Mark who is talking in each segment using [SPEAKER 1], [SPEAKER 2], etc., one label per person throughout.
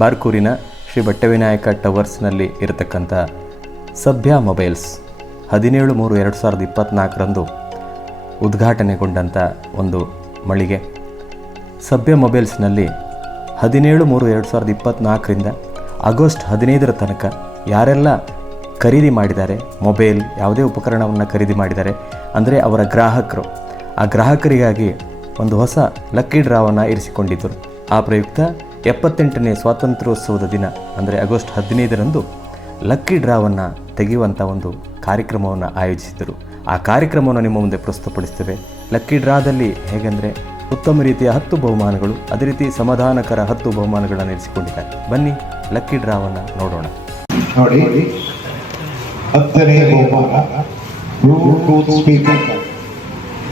[SPEAKER 1] ಬಾರ್ಕೂರಿನ ಶ್ರೀ ಬಟ್ಟವಿನಾಯಕ ಟವರ್ಸ್ನಲ್ಲಿ ಇರತಕ್ಕಂಥ ಸಭ್ಯ ಮೊಬೈಲ್ಸ್ ಹದಿನೇಳು ಮೂರು ಎರಡು ಸಾವಿರದ ಇಪ್ಪತ್ತ್ನಾಲ್ಕರಂದು ಉದ್ಘಾಟನೆಗೊಂಡಂಥ ಒಂದು ಮಳಿಗೆ. ಸಭ್ಯ ಮೊಬೈಲ್ಸ್ನಲ್ಲಿ ಹದಿನೇಳು ಮೂರು ಎರಡು ಸಾವಿರದ ಇಪ್ಪತ್ತ್ನಾಲ್ಕರಿಂದ ಆಗಸ್ಟ್ ಹದಿನೈದರ ತನಕ ಯಾರೆಲ್ಲ ಖರೀದಿ ಮಾಡಿದ್ದಾರೆ, ಮೊಬೈಲ್ ಯಾವುದೇ ಉಪಕರಣವನ್ನು ಖರೀದಿ ಮಾಡಿದ್ದಾರೆ, ಅಂದರೆ ಅವರ ಗ್ರಾಹಕರು. ಆ ಗ್ರಾಹಕರಿಗಾಗಿ ಒಂದು ಹೊಸ ಲಕ್ಕಿ ಡ್ರಾವನ್ನು ಇರಿಸಿಕೊಂಡಿದ್ದರು. ಆ ಪ್ರಯುಕ್ತ ಎಪ್ಪತ್ತೆಂಟನೇ ಸ್ವಾತಂತ್ರ್ಯೋತ್ಸವದ ದಿನ, ಅಂದರೆ ಆಗಸ್ಟ್ ಹದಿನೈದರಂದು, ಲಕ್ಕಿ ಡ್ರಾವನ್ನು ತೆಗೆಯುವಂಥ ಒಂದು ಕಾರ್ಯಕ್ರಮವನ್ನು ಆಯೋಜಿಸಿದರು ಆ ಕಾರ್ಯಕ್ರಮವನ್ನು ನಿಮ್ಮ ಮುಂದೆ ಪ್ರಸ್ತುತಪಡಿಸ್ತೇವೆ. ಲಕ್ಕಿ ಡ್ರಾದಲ್ಲಿ ಹೇಗೆಂದರೆ, ಉತ್ತಮ ರೀತಿಯ ಹತ್ತು ಬಹುಮಾನಗಳು, ಅದೇ ರೀತಿ ಸಮಾಧಾನಕರ ಹತ್ತು ಬಹುಮಾನಗಳನ್ನು ಇರಿಸಿಕೊಂಡಿದ್ದಾರೆ. ಬನ್ನಿ, ಲಕ್ಕಿ ಡ್ರಾವನ್ನು ನೋಡೋಣ.
[SPEAKER 2] ನೋಡಿ, ಹತ್ತನೇ ಬಹುಮಾನ ಬ್ಲೂಟೂತ್ ಸ್ಪೀಕರ್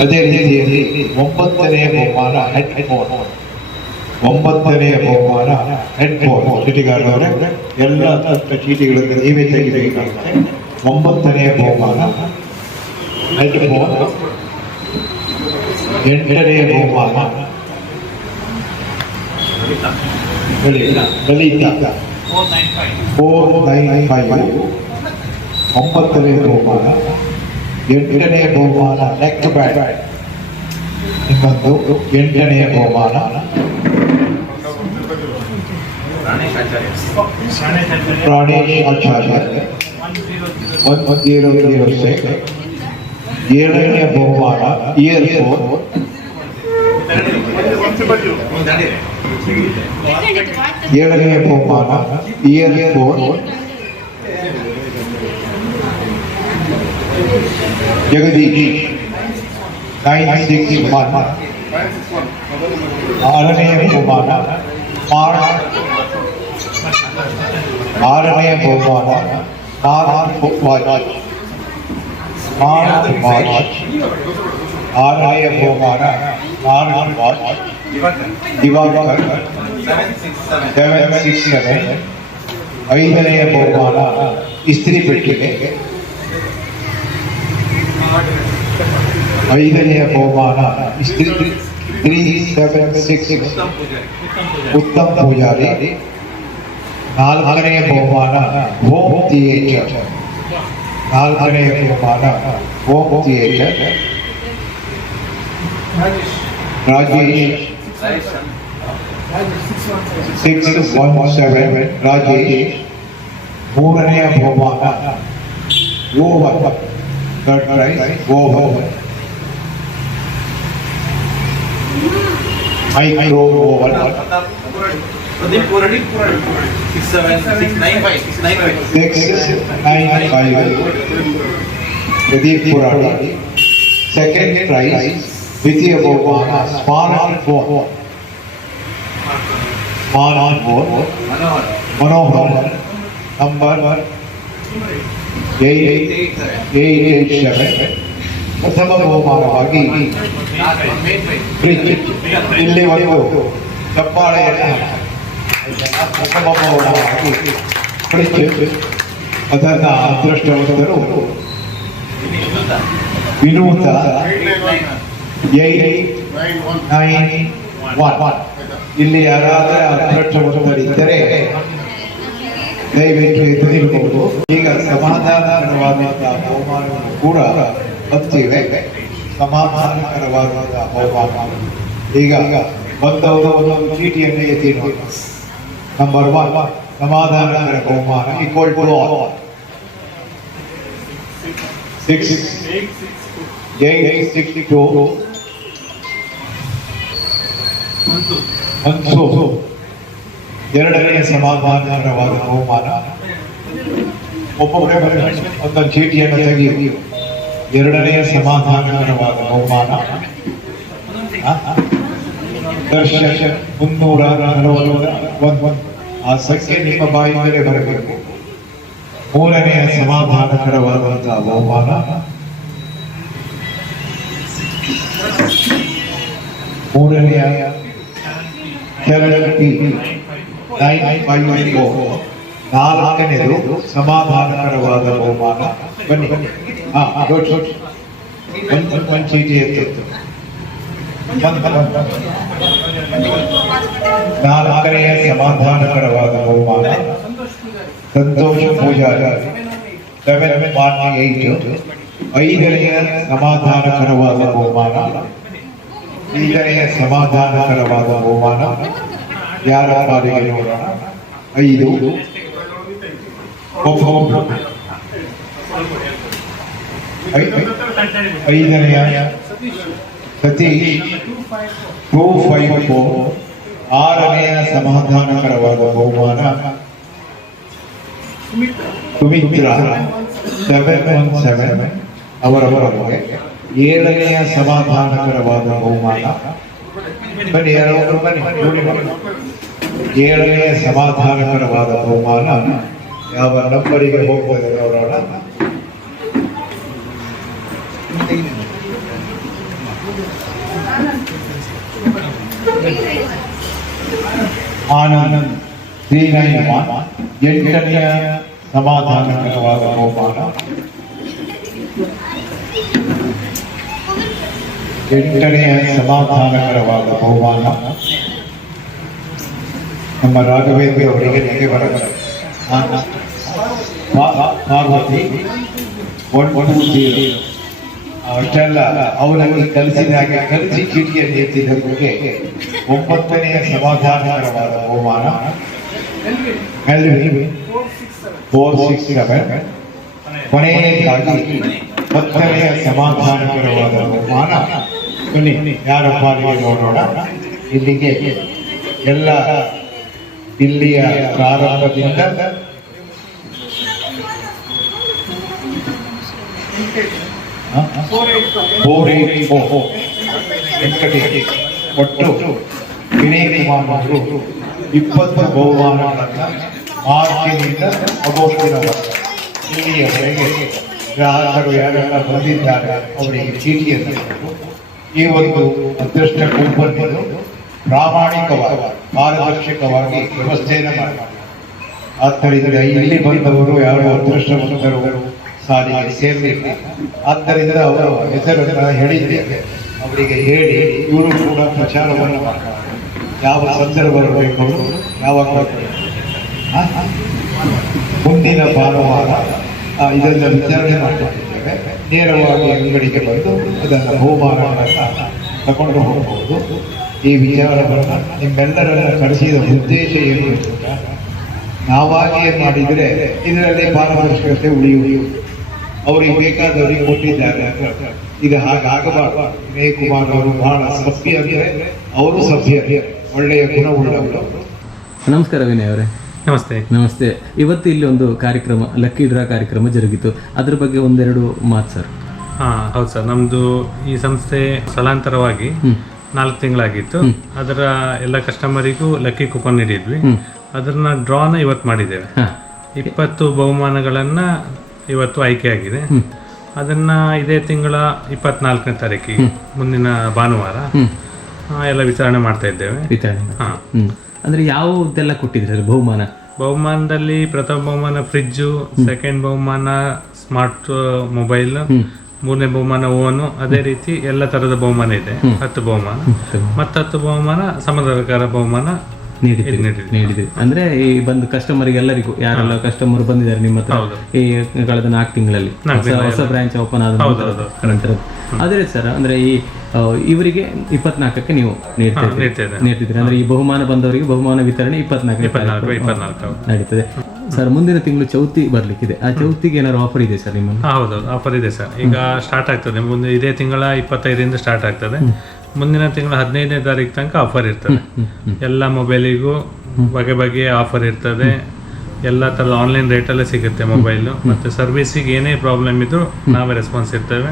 [SPEAKER 2] ಅದೇ ರೀತಿಯಲ್ಲಿ ಒಂಬತ್ತನೇ ಬಹುಮಾನ ಹೆಡ್ ಫೋನ್ ಒಂಬತ್ತನೇ ಬಹುಮಾನ ಹೆಡ್ ಫೋನ್ ಚೀಟಿಗಾರರವರೇ ಎಲ್ಲ ಚೀಟಿಗಳನ್ನು ನೀವೇ ತೆಗಿಬೇಕಾಗುತ್ತೆ ಒಂಬತ್ತನೇ ಬಹುಮಾನ ಹೆಡ್ ಫೋನ್ ಎಂಟನೇ ಬಹುಮಾನ ಲಲಿತ. ಫೋರ್ ನೈನ್ ಫೈವ್ ಒಂಬತ್ತನೇ ಬಹುಮಾನ ಎಂಟನೇ ಬಹುಮಾನ ನೆಕ್ ಬ್ಯಾಟ್ ಇನ್ನೊಂದು ಎಂಟನೇ ಬಹುಮಾನ Pranesh Acharya one zero zero six ಏಳನೇ ಬಹುಮಾನ ಇಯರ್ ಫೋನ್ ಏಳನೇ ಬಹುಮಾನ year phone Jagadish nine six one ಆರನೇ ಬಹುಮಾನ ಮಾರ್ಚ್ ಆರನೇ ಬಹುಮಾನ ಮಾರ್ಚ್ ವಾಚ್ ಮಾರ್ಚ್ ವಾಚ್ ಆರನೇ ಬಹುಮಾನ March watch Diwakar seven six seven ಐದನೆಯ ಬಹುಮಾನ ಇಸ್ತ್ರಿ ಪೆಟ್ಟಿಗೆ ಐದನೆಯ ಬಹುಮಾನ ಇಸ್ತ್ರಿ three seven six Uttam Poojari ನಾಲ್ಕನೆಯ ಬಹುಮಾನ ಹೋಮ್ ಥಿಯೇಟರ್ ನಾಲ್ಕನೆಯ ಬಹುಮಾನ home theatre Rajesh six one seven Rajesh ಮೂರನೆಯ ಬಹುಮಾನ over
[SPEAKER 3] God Christ, go home. I grow over.
[SPEAKER 2] Pradeep Kuradi Kuradi. 675. 695. Pradeep Kuradi. Second prize, Vidya Bhavana, Smaran Bhavana.
[SPEAKER 3] Smaran
[SPEAKER 2] Bhavana. Manohar. Manohar. Number eight seven ಪ್ರಥಮ ಬಹುಮಾನವಾಗಿ ಇಲ್ಲಿವರೆಗೂ ಚಪ್ಪಾಳೆಯನ್ನು ಪ್ರಥಮ ಅದೃಷ್ಟವಂತರು ವಿನೂತ ಇಲ್ಲಿ ಯಾರಾದರೂ ಅದೃಷ್ಟವಂತರಿದ್ದರೆ ದಯವಿಟ್ಟು ಎದುರಿಬಹುದು ಈಗ ಸಮಾಧಾನಕರವಾದಂತಹ ಬಹುಮಾನವನ್ನು ಕೂಡ ಹತ್ತಿವೆ ಸಮಾಧಾನಕರವಾದಂತಹ ಬಹುಮಾನ ಈಗ ಬಂದವರು ಒಂದೊಂದು ಚೀಟಿಯನ್ನು ಎತ್ತಿ ನೋಡಿ ನಂಬರ್ ಒನ್ ಸಮಾಧಾನಕರ ಬಹುಮಾನ equal to all six eight six two Mansoor ಎರಡನೆಯ ಸಮಾಧಾನಕರವಾದ ಬಹುಮಾನ ಒಬ್ಬೊಬ್ಬರೇ ಬರೆದು ಒಂದೊಂದು ಚೀಟಿಯನ್ನು ತೆಗೆಯಿರಿ ಎರಡನೆಯ ಸಮಾಧಾನಕರವಾದ ಬಹುಮಾನ ದರ್ಶನ್ ಮುನ್ನೂರ ನಲವತ್ತ ಒಂದು ಆ ಸಂಖ್ಯೆ ನಿಮ್ಮ ಬಾಯಿಂದಲೇ ಬರಬೇಕು ಮೂರನೆಯ ಸಮಾಧಾನಕರವಾದಂತಹ ಬಹುಮಾನ ಮೂರನೆಯ ಕೆರಳ ಪಿ ನೈನ್ ಫೈವ್ ಫೋರ್ ನಾಲ್ಕನೇದು ಸಮಾಧಾನಕರವಾದ ಬಹುಮಾನ ಬನ್ನಿ ಬನ್ನಿ ಹಾ ದೊಡ್ಡ ದೊಡ್ಡ ಒಂದು ಒಂದು ಚೀಟಿ ಎತ್ತು ಬಂದ್ ಬಂದ್ ಬಂದ್. ನಾಲ್ಕನೆಯ ಸಮಾಧಾನಕರವಾದ ಬಹುಮಾನ Santosh Poojari seven one eight ಐದನೆಯ ಸಮಾಧಾನಕರವಾದ ಬಹುಮಾನ ಐದನೆಯ ಸಮಾಧಾನಕರವಾದ ಬಹುಮಾನ ಯಾರ ಪಾಲಿಗೆ ನೋಡೋಣ ಐದು ಒಬ್ಬೊಬ್ರು. ಐ- ಐದನೆಯ ಸತೀಶ್ ಟೂ ಫೈವ್ ಫೋರ್ ಆರನೆಯ ಸಮಾಧಾನಕರವಾದ ಬಹುಮಾನ ಸುಮಿತ್ರ ಸೆವೆನ್ ಒನ್ ಸೆವೆನ್ ಅವರವರವರಿಗೆ ಏಳನೆಯ ಸಮಾಧಾನಕರವಾದ ಬಹುಮಾನ ಬನ್ನಿ ಯಾರೊಬ್ಬರು ಬನ್ನಿ ನೋಡಿ ಬನ್ನಿ. ಏಳನೆಯ ಸಮಾಧಾನಕರವಾದ ಬಹುಮಾನ ಯಾವ ನಂಬರಿಗೆ ಹೋಗ್ತದೆ ನೋಡೋಣ ಆನಂದ್ ತ್ರೀ ನೈನ್ ಒನ್ ಎಂಟನೆಯ ಸಮಾಧಾನಕರವಾದ ಬಹುಮಾನ ಎಂಟನೆಯ ಸಮಾಧಾನಕರವಾದ ಬಹುಮಾನ ನಮ್ಮ ರಾಘವೇಂದ್ರ ಅವರಿಗೆ ನೆಗೆ ಬರಬಾರದು ಪಾರ್ವತಿ ಒನ್ ಒನ್ ಜೀರೋ ಅಷ್ಟೆಲ್ಲ ಅವರಲ್ಲಿ ಕಲಿಸಿದಾಗ ಕಲಿಸಿ ಚೀಟಿಯನ್ನು ಎತ್ತಿದ್ದಕ್ಕೆ ಒಂಬತ್ತನೆಯ ಸಮಾಧಾನಕರವಾದ ಬಹುಮಾನ ಫೋರ್ ಸಿಕ್ಸ್ ಸೆವೆನ್ ಕೊನೆಯದಾಗಿ ಹತ್ತನೆಯ ಸಮಾಧಾನಕರವಾದ ಬಹುಮಾನ. ಬನ್ನಿ ಯಾರ ಪಾಲಿಗೆ ನೋಡೋಣ? ಇಲ್ಲಿಗೆ ಎಲ್ಲ ಇಲ್ಲಿಯ ಪ್ರಾರಂಭದಿಂದ ವೆಂಕಟೇಶ್ ಒಟ್ಟು ವಿನಯ್ ಕುಮಾರ್ ಅವರು ಇಪ್ಪತ್ತು ಬಹುಮಾನಗಳನ್ನು ಮಾರ್ಚಿನಿಂದ ಆಗಸ್ಟಿನವರೆಗೆ ಇಲ್ಲಿಯವರೆಗೆ ಗ್ರಾಹಕರು ಯಾರೆಲ್ಲ ಬಂದಿದ್ದಾರೆ, ಅವರಿಗೆ ಚೀಟಿಯನ್ನು ಈ ಒಂದು ಅದೃಷ್ಟ ಕೂಪನ್ ಪ್ರಾಮಾಣಿಕವಾಗಿ, ಪಾರದರ್ಶಕವಾಗಿ ವ್ಯವಸ್ಥೆಯನ್ನು ಮಾಡಿ ಆದ್ದರಿಂದ ಇಲ್ಲಿ ಬಂದವರು ಯಾರು ಅದೃಷ್ಟವಂತರು, ಸಾಲಿಗೆ ಸೇರಲಿಲ್ಲ. ಆದ್ದರಿಂದ ಅವರು ಹೆಸರನ್ನು ಹೇಳಿದ್ದೇವೆ ಅವರಿಗೆ ಹೇಳಿ, ಇವರು ಕೂಡ ಪ್ರಚಾರವನ್ನು ಮಾಡ್ತಾರೆ. ಯಾವ ಸಂದರ್ಭಗಳು ಯಾವಾಗ? ಮುಂದಿನ ಭಾನುವಾರ ಇದನ್ನ ವಿಚಾರಣೆ ಮಾಡಿಕೊಂಡಿದ್ದೇವೆ. ನೇರವಾಗಿ ಅಂಗಡಿಗೆ ಬಂದು ಅದನ್ನು ಬಹುಮಾನಗಳನ್ನು ತಗೊಂಡು ಹೋಗಬಹುದು. ಈ ವಿಚಾರವನ್ನು ನಿಮ್ಮೆಲ್ಲರನ್ನ ಕರೆಸಿದ ಉದ್ದೇಶ ಏನು ಅಂತ ನಾವಾಗಿಯೇ ಮಾಡಿದರೆ ಇದರಲ್ಲಿ ಪಾರದರ್ಶಕತೆ ಉಳಿಯುವುದು. ಅವರಿಗೆ ಬೇಕಾದವರಿಗೆ ಕೊಟ್ಟಿದ್ದಾರೆ ಇದು ಹಾಗಾಗಬಾರ್ದು. ವಿನಯ್ ಕುಮಾರ್ ಅವರು ಬಹಳ ಸಭ್ಯ ಅವರು ಸಭ್ಯ. ಒಳ್ಳೆಯ ಗುಣವುಳ್ಳವರು.
[SPEAKER 1] ನಮಸ್ಕಾರ ವಿನಯ್ ಅವರೇ.
[SPEAKER 4] ನಮಸ್ತೆ.
[SPEAKER 1] ನಮಸ್ತೆ. ಇವತ್ತು ಇಲ್ಲಿ ಒಂದು ಕಾರ್ಯಕ್ರಮ ಲಕ್ಕಿ ಡ್ರಾ ಕಾರ್ಯಕ್ರಮ ಜರುಗಿತು. ಅದ್ರ ಬಗ್ಗೆ ಒಂದೆರಡು ಮಾತು ಸರ್.
[SPEAKER 4] ಹಾ ಹೌದು ಸರ್. ನಮ್ದು ಈ ಸಂಸ್ಥೆ ಸ್ಥಳಾಂತರವಾಗಿ ನಾಲ್ಕು ತಿಂಗಳಾಗಿತ್ತು. ಅದರ ಎಲ್ಲ ಕಸ್ಟಮರಿಗೂ ಲಕ್ಕಿ ಕೂಪನ್ ನೀಡಿದ್ವಿ. ಅದನ್ನ ಡ್ರಾನ ಇವತ್ತು ಮಾಡಿದ್ದೇವೆ. ಇಪ್ಪತ್ತು ಬಹುಮಾನಗಳನ್ನ ಇವತ್ತು ಆಯ್ಕೆ ಆಗಿದೆ. ಅದನ್ನ ಇದೇ ತಿಂಗಳ ಇಪ್ಪತ್ನಾಲ್ಕನೇ ತಾರೀಕಿಗೆ ಮುಂದಿನ ಭಾನುವಾರ. ಎಲ್ಲ ವಿತರಣೆ ಮಾಡ್ತಾ ಇದ್ದೇವೆ.
[SPEAKER 1] ವಿತರಣೆ
[SPEAKER 4] ಹಾ.
[SPEAKER 1] ಹ್ಮ್. ಅಂದ್ರೆ ಯಾವುದೆಲ್ಲ ಕೊಟ್ಟಿದ್ರಿ ಬಹುಮಾನ?
[SPEAKER 4] ಬಹುಮಾನದಲ್ಲಿ ಪ್ರಥಮ ಬಹುಮಾನ ಫ್ರಿಜ್ಜು ಸೆಕೆಂಡ್ ಬಹುಮಾನ ಸ್ಮಾರ್ಟ್ ಮೊಬೈಲ್ ಮೂರನೇ ಬಹುಮಾನ ಓನು ಅದೇ ರೀತಿ ಎಲ್ಲ ತರದ ಬಹುಮಾನ ಇದೆ. ಹತ್ತು ಬಹುಮಾನ. ಮತ್ತತ್ತು ಬಹುಮಾನ ಸಮಾಧಾನಕರ ಬಹುಮಾನ
[SPEAKER 1] ನೀಡಿದ್ರಿ ಅಂದ್ರೆ ಈ ಬಂದು ಕಸ್ಟಮರ್ ಎಲ್ಲರಿಗೂ ಯಾರೆಲ್ಲ ಕಸ್ಟಮರ್ ಬಂದಿದ್ದಾರೆ ನಿಮ್ಮ ಹತ್ರ ಈ ಕಳೆದ ನಾಲ್ಕು ತಿಂಗಳಲ್ಲಿ. ಹೊಸ ಬ್ರಾಂಚ್ ಓಪನ್ ಆದ ನಂತರ ಅದೇ ಸರ್ ಅಂದ್ರೆ ಈ ಇವರಿಗೆ ಇಪ್ಪತ್ನಾಲ್ಕಕ್ಕೆ ನೀವು
[SPEAKER 4] ನೀಡ್ತಿದ್ರೆ.
[SPEAKER 1] ನೀಡ್ತಿದ್ದೀರಿ. ಅಂದ್ರೆ ಈ ಬಹುಮಾನ ಬಂದವರಿಗೆ ಬಹುಮಾನ ವಿತರಣೆ ಇಪ್ಪತ್ನಾಲ್ಕು ನಡೀತದೆ. ಸರ್ ಮುಂದಿನ ತಿಂಗಳು ಚೌತಿ ಬರ್ಲಿಕ್ಕಿದೆ. ಆ ಚೌತಿಗೆ ಏನಾದ್ರು ಆಫರ್ ಇದೆ ಸರ್
[SPEAKER 4] ನಿಮ್ಮ ಹೌದೌದು ಆಫರ್ ಇದೆ ಸರ್. ಈಗ ಸ್ಟಾರ್ಟ್ ಆಗ್ತದೆ. ಮುಂದೆ ಇದೇ ತಿಂಗಳ ಇಪ್ಪತ್ತೈದರಿಂದ ಸ್ಟಾರ್ಟ್ ಆಗ್ತದೆ. ಮುಂದಿನ ತಿಂಗಳ ಹದಿನೈದನೇ ತಾರೀಕು ತನಕ ಆಫರ್ ಇರ್ತದೆ. ಎಲ್ಲ ಮೊಬೈಲಿಗೂ ಬಗೆ ಬಗೆಯ ಆಫರ್ ಇರ್ತದೆ. ಎಲ್ಲ ಥರದ ಆನ್ಲೈನ್ ರೇಟಲ್ಲೇ ಸಿಗುತ್ತೆ ಮೊಬೈಲು ಮತ್ತು ಸರ್ವಿಸಿಗೆ ಏನೇ ಪ್ರಾಬ್ಲಮ್ ಇದ್ದರೂ ನಾವೇ ರೆಸ್ಪಾನ್ಸ್ ಇರ್ತೇವೆ.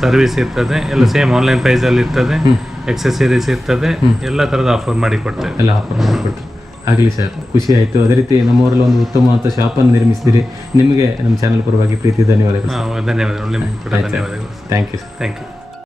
[SPEAKER 4] ಸರ್ವಿಸ್ ಇರ್ತದೆ ಎಲ್ಲ ಸೇಮ್ ಆನ್ಲೈನ್ ಪ್ರೈಸಲ್ಲಿ ಇರ್ತದೆ. ಎಕ್ಸೆಸರೀಸ್ ಇರ್ತದೆ ಎಲ್ಲ ಥರದ ಆಫರ್ ಮಾಡಿ ಕೊಡ್ತೇವೆ.
[SPEAKER 1] ಎಲ್ಲ ಆಫರ್ ಮಾಡಿಕೊಡ್ತಾರೆ ಆಗಲಿ ಸರ್ ಖುಷಿ ಆಯಿತು. ಅದೇ ರೀತಿ ನಮ್ಮೂರಲ್ಲಿ ಒಂದು ಉತ್ತಮವಾದ ಶಾಪನ್ನು ನಿರ್ಮಿಸಿದಿರಿ ನಿಮಗೆ ನಮ್ಮ ಚಾನಲ್ ಪರವಾಗಿ ಪ್ರೀತಿ ಧನ್ಯವಾದಗಳು
[SPEAKER 4] ಧನ್ಯವಾದಗಳು. ನಿಮ್ಗೆ ಕೂಡ ಧನ್ಯವಾದಗಳು.
[SPEAKER 1] Thank you sir
[SPEAKER 4] thank you